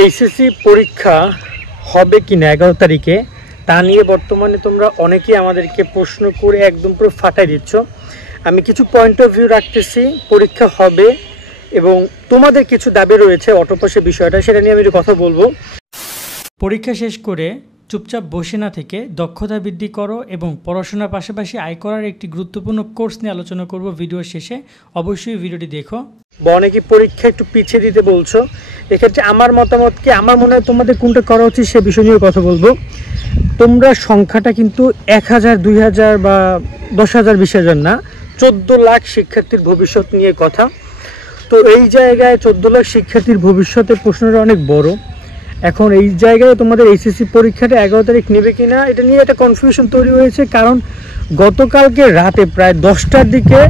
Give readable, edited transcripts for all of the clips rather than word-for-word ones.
HSC পরীক্ষা হবে কি না 11 তারিখে তা নিয়ে বর্তমানে তোমরা অনেকেই আমাদেরকে প্রশ্ন করে একদম পুরো ফাটাই দিচ্ছ। আমি কিছু পয়েন্ট অফ ভিউ রাখতেছি, পরীক্ষা হবে এবং তোমাদের কিছু দাবি রয়েছে অটোপাসের বিষয়টা, সেটা নিয়ে আমি একটু কথা বলবো। পরীক্ষা শেষ করে চুপচাপ বসে না থেকে দক্ষতা বৃদ্ধি করো এবং পড়াশোনার পাশাপাশি আয় করার একটি গুরুত্বপূর্ণ কোর্স নিয়ে আলোচনা করব ভিডিওর শেষে। অবশ্যই ভিডিওটি দেখো। অনেকে পরীক্ষা একটু পিছিয়ে দিতে বলছো, এক্ষেত্রে আমার মতামত কি, আমার মনে হয় তোমাদের কোনটা করা উচিত সে বিষয় নিয়ে কথা বলবো। তোমরা সংখ্যাটা কিন্তু 1000, 2000 বা 10,000, 20,000 না, 14 লাখ শিক্ষার্থীর ভবিষ্যৎ নিয়ে কথা। তো এই জায়গায় 14 লাখ শিক্ষার্থীর ভবিষ্যতের প্রশ্নটা অনেক বড়। এখন এই জায়গায় তোমাদের এইচএসসি পরীক্ষাটা 11 তারিখ নেবে কিনা এটা নিয়ে একটা কনফিউশন তৈরি হয়েছে, কারণ গতকালকে রাতে প্রায় 10টার দিকে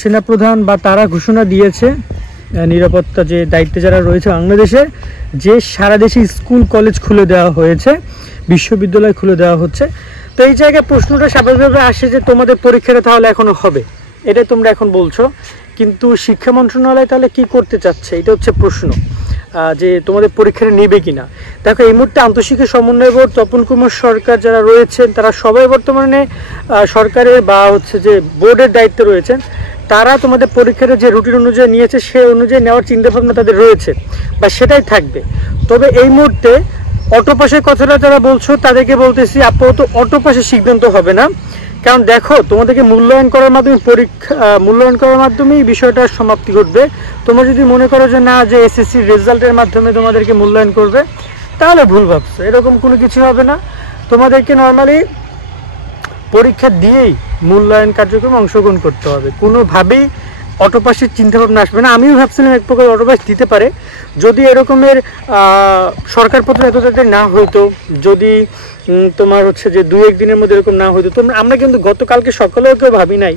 সেনাপ্রধান বা তারা ঘোষণা দিয়েছে, নিরাপত্তা যে দায়িত্বে যারা রয়েছে বাংলাদেশের, যে সারা দেশে স্কুল কলেজ খুলে দেওয়া হয়েছে, বিশ্ববিদ্যালয় খুলে দেওয়া হচ্ছে। তো এই জায়গায় প্রশ্নটা স্বাভাবিকভাবে আসে যে তোমাদের পরীক্ষাটা তাহলে এখনও হবে, এটাই তোমরা এখন বলছো, কিন্তু শিক্ষা মন্ত্রণালয় তাহলে কি করতে চাচ্ছে, এটা হচ্ছে প্রশ্ন, যে তোমাদের পরীক্ষাটা নেবে কিনা। দেখো এই মুহূর্তে আন্তঃশিক্ষা সমন্বয় বোর্ড, তপন কুমার সরকার যারা রয়েছেন তারা সবাই বর্তমানে সরকারের বা হচ্ছে যে বোর্ডের দায়িত্বে রয়েছেন। তারা তোমাদের পরীক্ষাটা যে রুটিন অনুযায়ী নিয়েছে সে অনুযায়ী নেওয়ার চিন্তাভাবনা তাদের রয়েছে বা সেটাই থাকবে। তবে এই মুহূর্তে অটোপাসের কথাটা যারা বলছো তাদেরকে বলতেছি আপাতত অটোপাসের সিদ্ধান্ত হবে না, কারণ দেখো তোমাদেরকে মূল্যায়ন করার মাধ্যমে মূল্যায়ন করার মাধ্যমেই বিষয়টার সমাপ্তি ঘটবে। তোমরা যদি মনে করো যে না, যে এসএসসির রেজাল্টের মাধ্যমে তোমাদেরকে মূল্যায়ন করবে, তাহলে ভুল ভাবছো, এরকম কোনো কিছু হবে না। তোমাদেরকে নর্মালি পরীক্ষা দিয়েই মূল্যায়ন কার্যক্রমে অংশগ্রহণ করতে হবে, কোনোভাবেই অটোপাসের চিন্তাভাবনা আসবে না। আমিও ভাবছিলাম এক প্রকার অটোপাস দিতে পারে যদি এরকমের সরকারপত্র এত তাড়াতাড়ি না হইতো, যদি তোমার হচ্ছে যে 2-1 দিনের মধ্যে এরকম না হইতো। আমরা কিন্তু গতকালকে সকালেও কেউ ভাবি নাই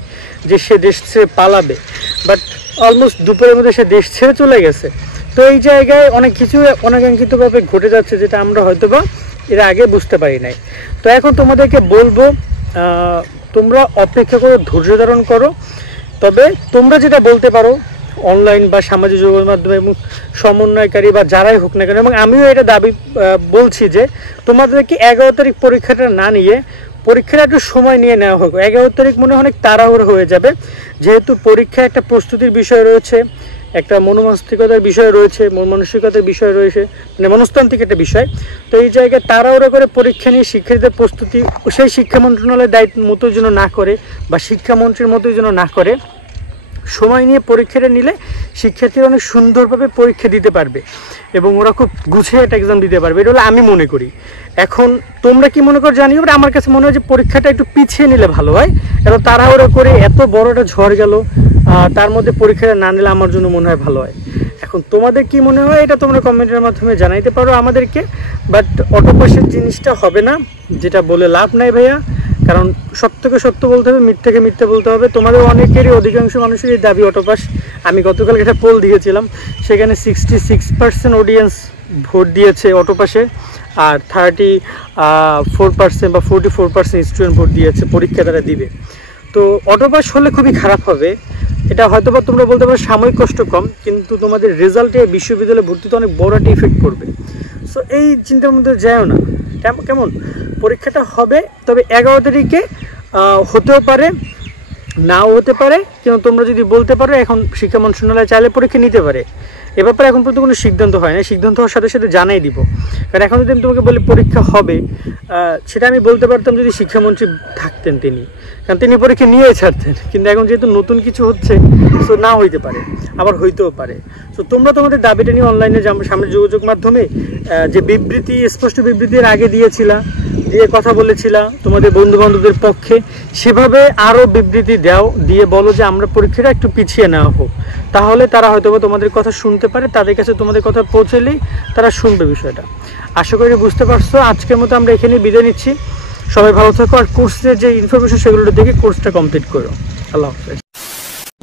যে সে দেশ ছেড়ে পালাবে, বাট অলমোস্ট দুপুরের মধ্যে সে দেশ ছেড়ে চলে গেছে। তো এই জায়গায় অনেক কিছু অনাকাঙ্ক্ষিতভাবে ঘটে যাচ্ছে, যেটা আমরা হয়তো বা এর আগে বুঝতে পারি নাই। তো এখন তোমাদেরকে বলবো, তোমরা অপেক্ষা করো, ধৈর্য ধারণ করো। তবে তোমরা যেটা বলতে পারো অনলাইন বা সামাজিক যোগাযোগ মাধ্যমে এবং সমন্বয়কারী বা যারাই হোক না কেন, এবং আমিও এটা দাবি বলছি যে তোমাদেরকে 11 তারিখ পরীক্ষাটা না নিয়ে পরীক্ষাটা একটু সময় নিয়ে নেওয়া হোক। 11 তারিখ মনে হয় অনেক তাড়াহুড়ো হয়ে যাবে, যেহেতু পরীক্ষা একটা প্রস্তুতির বিষয় রয়েছে, একটা মনোমানসিকতার বিষয় রয়েছে, মন মানসিকতার বিষয় রয়েছে, মানে মনস্তান্ত্রিক একটা বিষয়। তো এই জায়গায় তাড়াহুড়ো করে পরীক্ষা নিয়ে শিক্ষার্থীদের প্রস্তুতি সেই শিক্ষা মন্ত্রণালয়ের দায়িত্ব মতো যেন না করে বা শিক্ষামন্ত্রীর মতোই যেন না করে, সময় নিয়ে পরীক্ষাটা নিলে শিক্ষার্থীরা অনেক সুন্দরভাবে পরীক্ষা দিতে পারবে এবং ওরা খুব গুছিয়ে একটা এক্সাম দিতে পারবে, এটা হলো আমি মনে করি। এখন তোমরা কি মনে করো জানিও, বাট আমার কাছে মনে হয় যে পরীক্ষাটা একটু পিছিয়ে নিলে ভালো হয়। এত তাড়াহুড়ো করে এত বড় একটা ঝড় গেল, তার মধ্যে পরীক্ষাটা না নিলে আমার জন্য মনে হয় ভালো হয়। এখন তোমাদের কি মনে হয় এটা তোমরা কমেন্টের মাধ্যমে জানাইতে পারো আমাদেরকে। বাট অটোপাসের জিনিসটা হবে না, যেটা বলে লাভ নাই ভাইয়া, কারণ সত্যকে সত্য বলতে হবে, মিথ্যাকে মিথ্যা বলতে হবে। তোমাদের অনেকেরই, অধিকাংশ মানুষেরই দাবি অটোপাস। আমি গতকাল একটা পোল দিয়েছিলাম, সেখানে 66% অডিয়েন্স ভোট দিয়েছে অটোপাসে, আর 34% বা 44% স্টুডেন্ট ভোট দিয়েছে পরীক্ষা তারা দিবে। তো অটোপাস হলে খুবই খারাপ হবে, এটা হয়তো বা তোমরা বলতে পারো সাময়িক কষ্ট কম, কিন্তু তোমাদের রেজাল্টে বিশ্ববিদ্যালয়ে ভর্তিতে অনেক বড় একটা ইফেক্ট পড়বে। সো এই চিন্তার মধ্যে যায়ও না। কেমন পরীক্ষাটা হবে, তবে 11 তারিখে হতেও পারে, নাও হতে পারে, কিন্তু তোমরা যদি বলতে পারো এখন শিক্ষা মন্ত্রণালয় চাইলে পরীক্ষা নিতে পারে। এ ব্যাপারে এখন পর্যন্ত কোনো সিদ্ধান্ত হয় না, সিদ্ধান্ত হওয়ার সাথে সাথে জানাই দিব। কারণ এখন যদি আমি তোমাকে বলি পরীক্ষা হবে, সেটা আমি বলতে পারতাম যদি শিক্ষামন্ত্রী থাকতেন তিনি, কারণ তিনি পরীক্ষা নিয়ে ছাড়তেন। কিন্তু এখন যেহেতু নতুন কিছু হচ্ছে, সো না হইতে পারে, আবার হইতেও পারে। সো তোমরা তোমাদের দাবিটা নিয়ে অনলাইনে সামাজিক যোগাযোগ মাধ্যমে যে বিবৃতি, স্পষ্ট বিবৃতির আগে দিয়ে কথা বলেছিলা তোমাদের বন্ধু বান্ধবদের পক্ষে, সেভাবে আরও বিবৃতি দাও, দিয়ে বলো যে আমরা পরীক্ষাটা একটু পিছিয়ে নেওয়া হোক, তাহলে তারা হয়তো তোমাদের কথা শুনতে পারে, তাদের কাছে তোমাদের কথা পৌঁছলেই তারা শুনবে বিষয়টা। আশা করি বুঝতে পারছো। আজকের মতো আমরা এখানে বিদায় নিচ্ছি, সবাই ভালো থাকো, আর কোর্সের যে ইনফরমেশন সেগুলো দেখে কোর্সটা কমপ্লিট করো। আল্লাহ হাফেজ।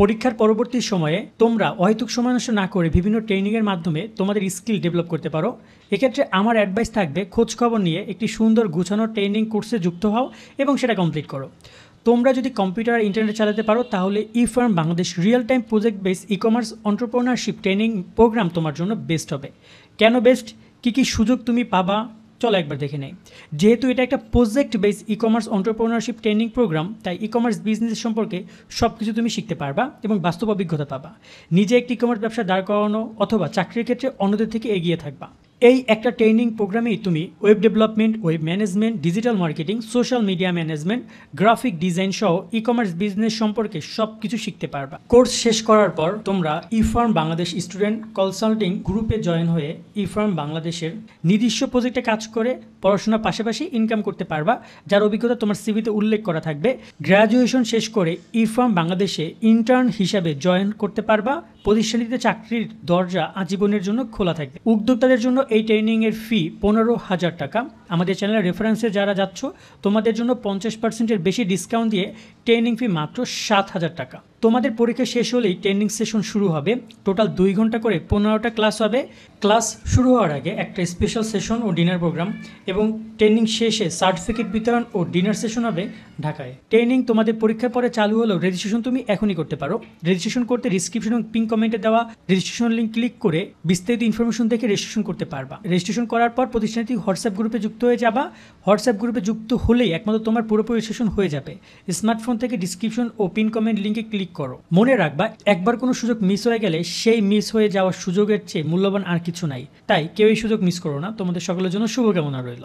পরীক্ষার পরবর্তী সময়ে তোমরা অহেতুক সময় নষ্ট না করে বিভিন্ন ট্রেনিংয়ের মাধ্যমে তোমাদের স্কিল ডেভেলপ করতে পারো। এক্ষেত্রে আমার অ্যাডভাইস থাকবে, খোঁজখবর নিয়ে একটি সুন্দর গুছানো ট্রেনিং কোর্সে যুক্ত হও এবং সেটা কমপ্লিট করো। তোমরা যদি কম্পিউটার আর ইন্টারনেট চালাতে পারো তাহলে ইফার্ম Bangladesh real time project base e commerce entrepreneurship training program তোমার জন্য বেস্ট হবে। কেন বেস্ট, কী কী সুযোগ তুমি পাবা, চলো একবার দেখে নেই। যেহেতু এটা একটা project base e commerce entrepreneurship training programme, তাই ই কমার্স বিজনেস সম্পর্কে সব কিছু তুমি শিখতে পারবা এবং বাস্তব অভিজ্ঞতা পাবা। নিজে একটি ই কমার্স ব্যবসা দাঁড় করানো অথবা চাকরির ক্ষেত্রে অন্যদের থেকে এগিয়ে থাকবা। এই একটা ট্রেনিং প্রোগ্রামেই তুমি web development, web management, digital marketing, social media management, graphic design সহ ই কমার্স বিজনেস সম্পর্কে সব কিছু শিখতে পারবা। কোর্স শেষ করার পর তোমরা ইফার্ম বাংলাদেশ স্টুডেন্ট কনসাল্টিং গ্রুপে জয়েন হয়ে ইফার্ম বাংলাদেশের নিজস্ব প্রজেক্টে কাজ করে পড়াশোনার পাশাপাশি ইনকাম করতে পারবা, যার অভিজ্ঞতা তোমার সিভিতে উল্লেখ করা থাকবে। গ্র্যাজুয়েশন শেষ করে ইফার্ম বাংলাদেশে ইন্টার্ন হিসাবে জয়েন করতে পারবা। প্রতিষ্ঠানটিতে চাকরির দরজা আজীবনের জন্য খোলা থাকবে। উদ্যোক্তাদের জন্য এই ট্রেনিংয়ের ফি 15,000 টাকা। আমাদের চ্যানেলের রেফারেন্সে যারা যাচ্ছ তোমাদের জন্য 50%-এর বেশি ডিসকাউন্ট দিয়ে ট্রেনিং ফি মাত্র 7,000 টাকা। তোমাদের পরীক্ষা শেষ হলেই ট্রেনিং সেশন শুরু হবে। টোটাল 2 ঘন্টা করে 15টা ক্লাস হবে। ক্লাস শুরু হওয়ার আগে একটা স্পেশাল সেশন ও ডিনার প্রোগ্রাম এবং ট্রেনিং শেষে সার্টিফিকেট বিতরণ ও ডিনার সেশন হবে ঢাকায়। ট্রেনিং তোমাদের পরীক্ষার পরে চালু হলেও রেজিস্ট্রেশন তুমি এখনই করতে পারো। রেজিস্ট্রেশন করতে ডিসক্রিপশন এবং পিন কমেন্টে দেওয়া রেজিস্ট্রেশন লিঙ্ক ক্লিক করে বিস্তারিত ইনফরমেশন দেখে রেজিস্ট্রেশন করতে পারবা। রেজিস্ট্রেশন করার পর প্রতিষ্ঠানটি হোয়াটসঅ্যাপ গ্রুপে যুক্ত হয়ে যাবা। হোয়াটসঅ্যাপ গ্রুপে যুক্ত হলেই একমাত্র তোমার পুরোপুরি রেজিস্ট্রেশন হয়ে যাবে। স্মার্টফোন থেকে ডিসক্রিপশন ও পিন কমেন্ট লিঙ্কে ক্লিক করো। মনে রাখবা, একবার কোনো সুযোগ মিস হয়ে গেলে সেই মিস হয়ে যাওয়ার সুযোগের চেয়ে মূল্যবান আর কিছু নাই। তাই কেউ এই সুযোগ মিস করো না। তোমাদের সকলের জন্য শুভকামনা রইল।